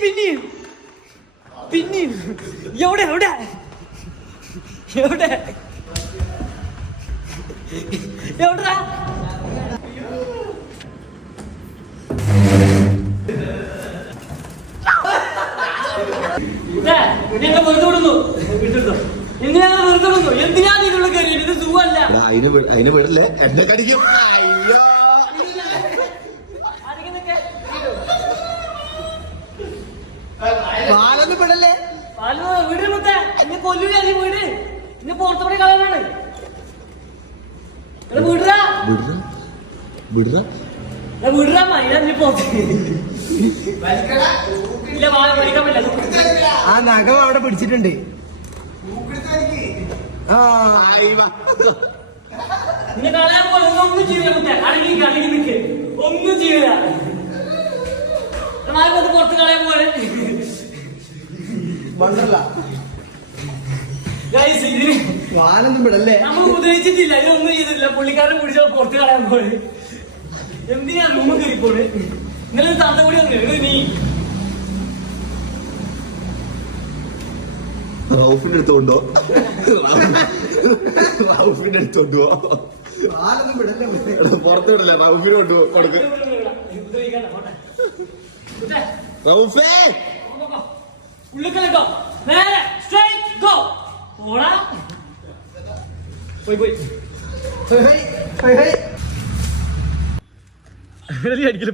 പിന്നെയും എവിടെ എവിടെ എവിടെ എവിടാ ഞങ്ങൾ വെറുതെ വിടുന്നു എന്തിനാ വെറുതെ വിടുന്നു എന്തിനാണ് ഇതിലുള്ള കയറി ഇത് സുഖമല്ല അതിന് വിടല്ലേ എന്നെ കടിക്കും പാലൊന്നും വിടല്ലേ വീട് മുത്തേ എന്നെ കൊല്ലൂല നീ വീട് ഇന്ന് പുറത്തോടെ കളയാനാണ് വിടുക വിടുക വിടുക മൈനി പുറത്ത് ഇല്ല പഠിക്കാൻ പറ്റില്ല ആ നഖം അവിടെ പിടിച്ചിട്ടുണ്ട് നിന്നെ കളയാൻ പോലെ ഒന്നും ചെയ്യില്ല മുത്തേ അടങ്ങി നിൽക്ക് ഒന്നും ചെയ്യില്ല പുറത്ത് കളയാൻ പോലെ മണ്ടല്ല വാനൊന്നും വിടല്ലേ നമ്മൾ ഉപദ്രവിച്ചിട്ടില്ല ഇതൊന്നും ചെയ്തിട്ടില്ല പുള്ളിക്കാരൻ പിടിച്ചാൽ പുറത്ത് കളയാൻ പോലെ എന്തിനാ റൂമ് കയറിപ്പോണ് ഇന്നലെ തന്ത കൂടി വന്നു നീ റൌഫിന്റെ അടുത്തോണ്ടോ റൌഫിന്റെ അടുത്തോണ്ടോ വാനൊന്നും വിടല്ലേ പുറത്ത് വിടല്ലേ റൌഫിനെ കൊണ്ടുപോ കൊടുക്ക് റൌഫേ ഉള്ളിക്കല്ലോ നേരെ സ്ട്രൈറ്റ് ഗോ ഓടാ പോയി അടിക്കല്